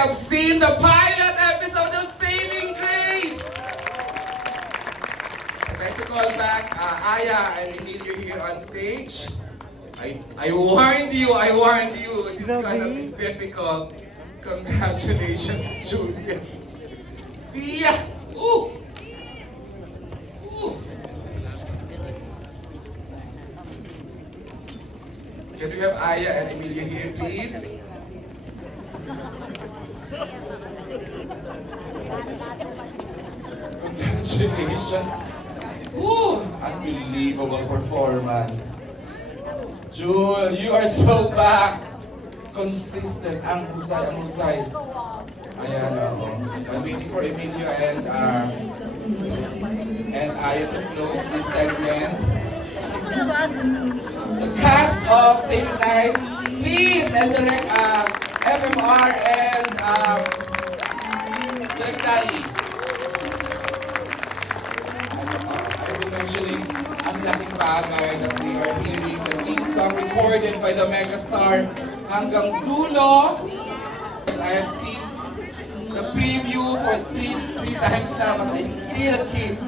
have seen the pilot episode of Saving Grace. I'd like to call back Aya and Emilio here on stage. I warned you, It's gonna be difficult. Congratulations, Julia. See ya! Ooh! Ooh! Can we have Aya and Emilia here, please? Congratulations! Ooh! Unbelievable performance. Jewel, you are so back! Consistent. Ang husay. Ayan, I'm waiting for Emilio and Aya to close this segment. The cast of Saving Lives, please, and direct FMR and Direct Dali. I've been mentioning ang laking bagay that we are hearing sa theme song recorded by the megastar hanggang dulo. I have seen the preview for three times now, but I still keep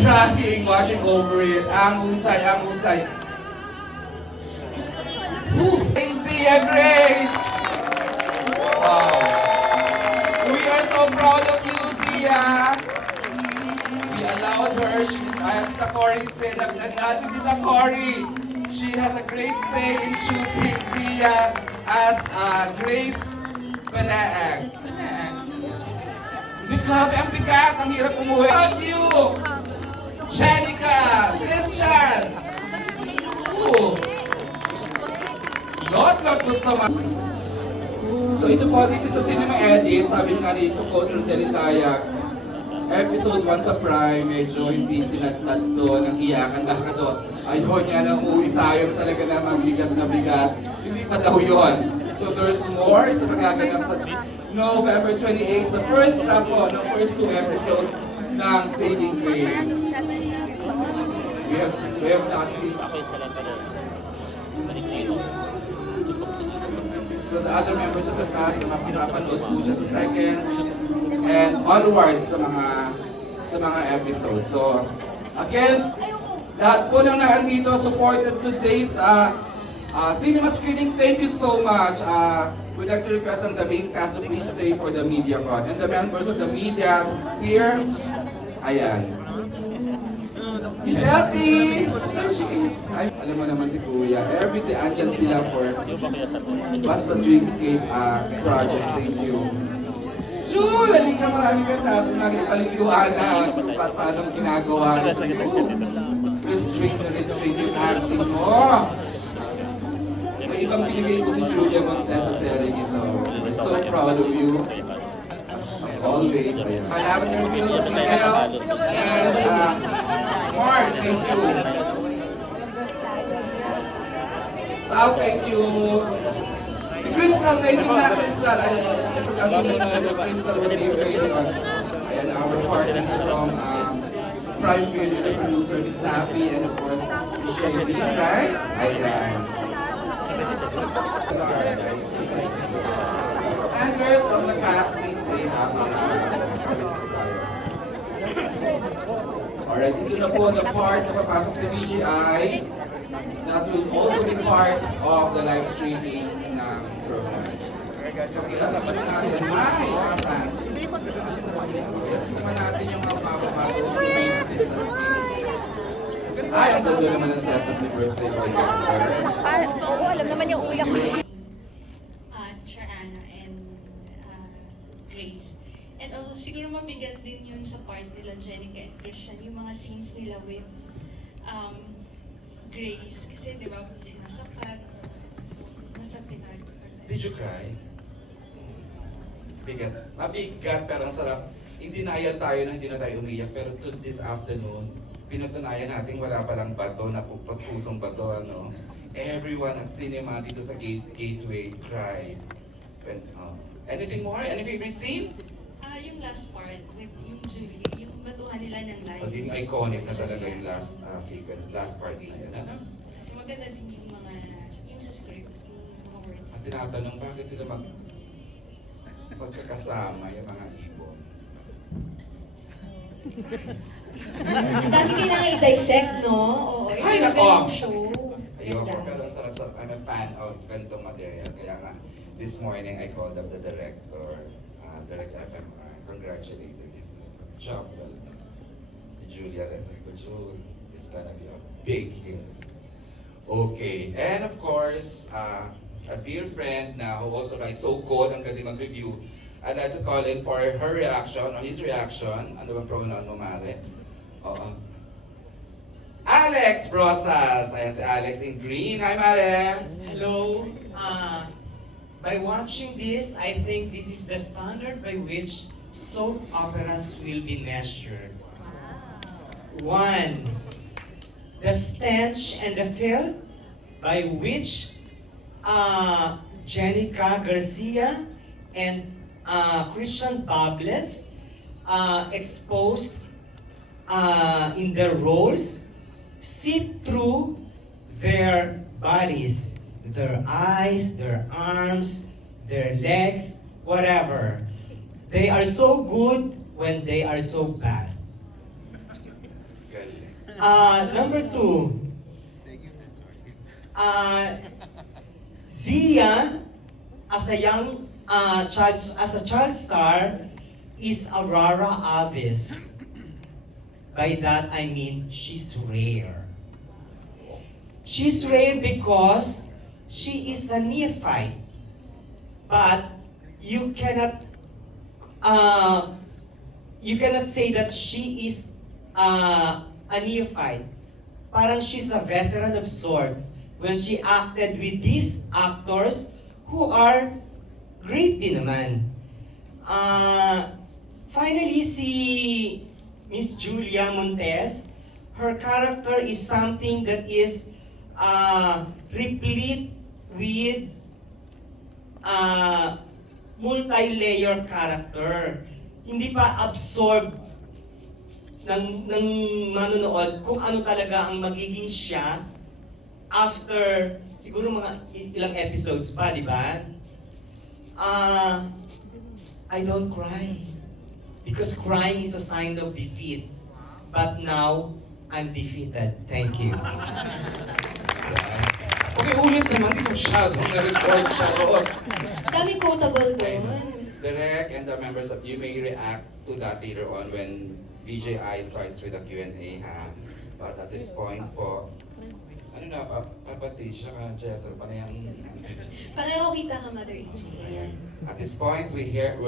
crying watching over it. Ang husay. Zia Grace! Wow! We are so proud of you, Zia! We allowed her, Tita Cory said, si Tita Cory, she has a great say in choosing Zia as Grace Banaag. Hindi, grabe, ang bigat, ang hirap umuwi. Thank you! Jenica! Christian! Ooh! Lot gusto man. So ito po, this is a cinema edit. Sabi nga dito, Coach Delitayag. Episode 1 sa Prime, medyo hindi tinatlat doon, ang iyakan lang ka doon. Ayun nga na umuwi tayo talaga na mabigat na bigat. Hindi pa daw yun. So there's more sa magaganap sa November 28, sa first drop po, ng first 2 episodes ng Saving Grace. We have not seen. So the other members of the cast na mapapanood po siya sa second and onwards sa mga episodes. So again, lahat po nang nandito supported today's cinema screening. Thank you so much. We'd like to request on the main cast to please stay for the media con. And the members of the media here, ayan. Miss Elty! There she is. Alam mo naman si Kuya, every day andyan sila for Basta Dreamscape projects. Thank you. Jul! Halika, marami ka natin nakipaliguan na kung paano ginagawa. Restrain yung acting mo. May ibang binigay ko si Julia Montes sa serie ito. We're so proud of you. As always. Salamat yung Phil Miguel. And Mark, thank you. Tao, thank you. Si Crystal, thank you na, Crystal. I forgot to mention that Crystal was here. And our partners from Prime Video, the producer, Miss Taffy, and of course, Shady, right? Ayan. And the rest of the cast, please stay happy. Alright, ito na po the part na papasok sa BGI that will also be part of the live streaming ng program. I-assist naman natin mga fans. I-assist naman natin yung mga papapagos to main assistance, please. Ay, ang ganda naman ang setup ni birthday boy. Oo, alam naman yung uwi ako. Teacher Anna and Grace. And also, siguro mabigat din yun sa part nila, Jenica and Christian, yung mga scenes nila with Grace. Kasi, di ba, sinasapat. So, masakit hard for them. Did you cry? Bigat. Mabigat, pero ang sarap. Hindi denial tayo na hindi na tayo umiyak, pero to this afternoon, pinatunayan natin wala palang bato, napupusong bato, ano. Everyone at cinema dito sa Gateway cried. Anything more? Any favorite scenes? Yung last part with yung Julie, yung batuhan nila ng lines. Maging iconic na talaga yung last sequence, last part na yun. Ano? Kasi maganda din yung mga, yung sa script, yung mga words. At tinatanong bakit sila magkakasama yung mga ibon. Ang dami kailangan i-dissect, no? Oo, Ay, yung nako! ganung show. Ayoko, Ganda. pero ang sarap-sarap. I'm a fan of ganitong material. Kaya nga, this morning I called up the director, Direct FM. Congratulated him. Job well done. Si Julia rin. Sabi ko, June, this is gonna be a big hit. Okay. And of course, a dear friend na who also writes so good ang galing mag-review. I'd like to call in for her reaction or his reaction. Ano bang pronoun mo, Mare? Oo. Alex Brosas! Ayan si Alex in green. Hi, Mare! Hello. By watching this, I think this is the standard by which soap operas will be measured. One, the stench and the filth by which Jenica Garcia and Christian Bables exposed in their roles seep through their bodies, their eyes, their arms, their legs, whatever. They are so good when they are so bad. Galing. Number two, Zia, as a young child star, is Aurora Avis. By that I mean she's rare. She's rare because she is a neophyte. But you cannot say that she is a neophyte. Parang she's a veteran of sort when she acted with these actors who are great din naman. Finally, si Miss Julia Montes, her character is something that is replete with multi-layer character. Hindi pa absorb ng manonood kung ano talaga ang magiging siya after siguro mga ilang episodes pa, di ba? I don't cry because crying is a sign of defeat. But now, I'm defeated. Thank you. Okay, ulit naman. Di masyadong na-record siya doon. Dami quotable I doon. know. Direk and the members of you may react to that later on when VJI starts with the Q&A, ha? But at this point po, ano na, papati siya ka, Jeter, panayang... Pareho kita ka, Mother AJ. Ayan. At this point, we heard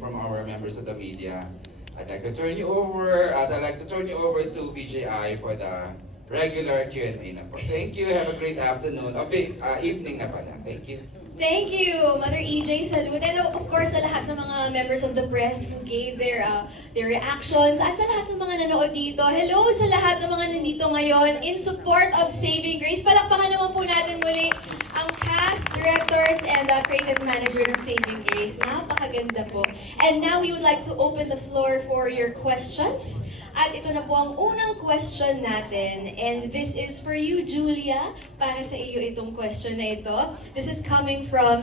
from our members of the media. I'd like to turn you over to VJI for the regular Q&A na po. Thank you. Have a great afternoon. Evening na pala. Thank you. Thank you, Mother EJ, salute. And of course, sa lahat ng mga members of the press who gave their reactions at sa lahat ng mga nanood dito. Hello sa lahat ng mga nandito ngayon in support of Saving Grace. Palakpakan naman po natin muli ang cast, directors, and creative manager ng Saving Grace. Napakaganda po. And now we would like to open the floor for your questions. At ito na po ang unang question natin. And this is for you, Julia. Para sa iyo itong question na ito. This is coming from